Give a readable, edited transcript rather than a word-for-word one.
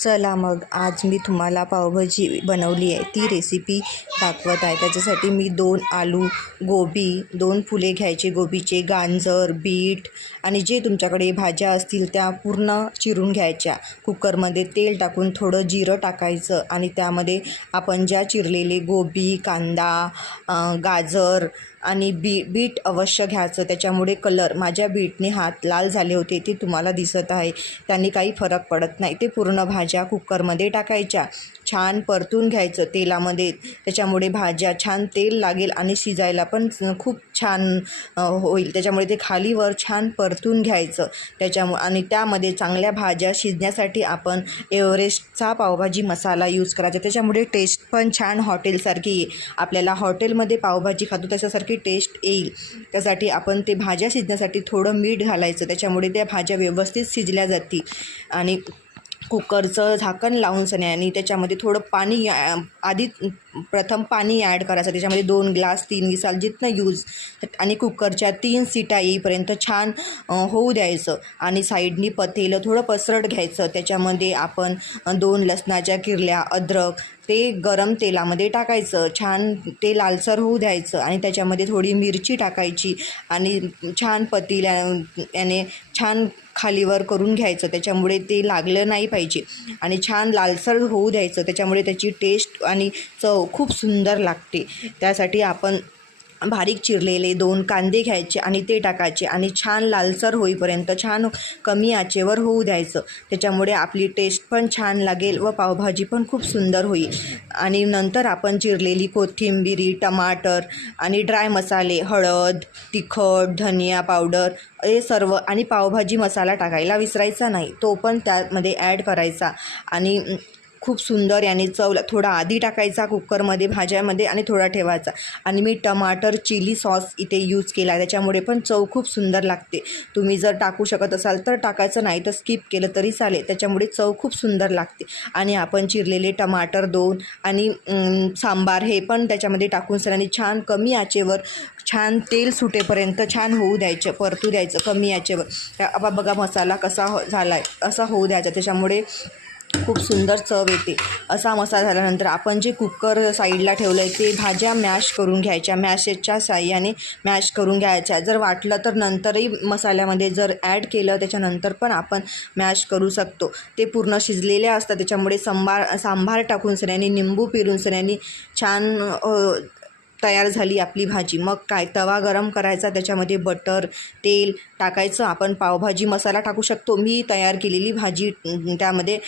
चला मग आज मी तुम्हाला पावभाजी बनवली आहे ती रेसिपी दाखवत आहे। त्याच्यासाठी मी 2 आलू, गोबी, 2 फुले घ्यायचे गोबीचे, गाजर, बीट आणि जे तुमच्याकडे भाज्या असतील त्या पूर्ण चिरून घ्यायच्या। कुकरमध्ये तेल टाकून थोडं जिरं टाकायचं आणि त्यामध्ये आपण ज्या चिरलेले गोबी, कांदा, गाजर आणि बीट अवश्य घ्यायचं, त्याच्यामुळे कलर माझ्या बीटने हात लाल झाले होते ते तुम्हाला दिसत आहे। त्यांनी काही फरक पडत नाही। ते पूर्ण भाज्या कुकरमध्ये टाकायच्या, छान परतून घ्यायचं तेलामध्ये, त्याच्यामुळे भाज्या छान तेल लागेल आणि शिजायला पण खूप छान होईल। त्याच्यामुळे ते खालीवर छान परतून घ्यायचं आणि त्यामध्ये चांगल्या भाज्या शिजण्यासाठी आपण एव्हरेस्टचा पावभाजी मसाला यूज करायचा, त्याच्यामुळे टेस्ट पण छान हॉटेलसारखी येईल। आपल्याला हॉटेलमध्ये पावभाजी खातो तशासारखी टेस्ट येईल। त्यासाठी आपण ते भाज्या शिजण्यासाठी थोडं मीठ घालायचं, त्याच्यामुळे त्या भाज्या व्यवस्थित शिजल्या जातील। आणि कुकरचं झाकण लावून सन्यानी त्याच्यामध्ये थोडं पाणी प्रथम पाणी ॲड करायचं, त्याच्यामध्ये 2 ग्लास 3 गिलास जितनं यूज, आणि कुकरच्या 3 शिट्या येईपर्यंत छान होऊ द्यायचं। आणि साईडनी पतेलं थोडं पसरट घ्यायचं, त्याच्यामध्ये आपण 2 लसणाच्या किरल्या, अद्रक ते गरम तेलामध्ये टाकायचं, छान ते लालसर होऊ द्यायचं आणि त्याच्यामध्ये थोडी मिरची टाकायची आणि छान याने छान खालीवर करून घ्यायचं, त्याच्यामुळे ते लागलं नाही पाहिजे आणि छान लालसर होऊ द्यायचं, त्याच्यामुळे त्याची टेस्ट आणि चव खूप सुंदर लागते। त्यासाठी आपण बारीक चिरलेले 2 कांदे घ्यायचे आणि ते टाकायचे आणि छान लालसर होईपर्यंत छान कमी आचेवर होऊ द्यायचं, त्याच्यामुळे आपली टेस्ट पण छान लागेल व पावभाजी पण खूप सुंदर होईल। आणि नंतर आपण चिरलेली कोथिंबीर, टमाटर आणि ड्राय मसाले, हळद, तिखट, धनिया पावडर हे सर्व आणि पावभाजी मसाला टाकायला विसरायचा नाही, तो पण त्यामध्ये ॲड करायचा आणि खूप सुंदर याने चव, थोडा आधी टाकायचा कुकरमध्ये भाज्यामध्ये आणि थोडा ठेवायचा। आणि मी टमाटर चिली सॉस इथे यूज केला, त्याच्यामुळे पण चव खूप सुंदर लागते। तुम्ही जर टाकू शकत असाल तर टाकायचं, नाही तर स्किप केलं तरी चालेल, त्याच्यामुळे चव खूप सुंदर लागते। आणि आपण चिरलेले टमाटर 2 आणि सांबार हे पण त्याच्यामध्ये टाकून सरांनी छान कमी आचेवर छान तेल सुटेपर्यंत छान होऊ द्यायचं, परतू द्यायचं कमी आचेवर। आता बघा मसाला कसा झाला आहे, असा होऊ द्यायचा, त्याच्यामुळे खूप सुंदर चव येते। असा मसाला झाल्यानंतर आपण जे कुकर साईडला ठेवलं आहे ते भाज्या मॅश करून घ्यायच्या, मॅशच्या साहाय्याने मॅश करून घ्यायच्या। जर वाटलं तर नंतरही मसाल्यामध्ये जर ॲड केलं त्याच्यानंतर पण आपण मॅश करू शकतो। ते पूर्ण शिजलेले असतात, त्याच्यामुळे सांबार टाकून सन्यानी, निंबू पिरून सन्यानी छान तयार झाली आपली भाजी। मग काय, तवा गरम करायचा, त्याच्यामध्ये बटर, तेल टाकायचं, आपण पावभाजी मसाला टाकू शकतो। मी तयार केलेली भाजी त्यामध्ये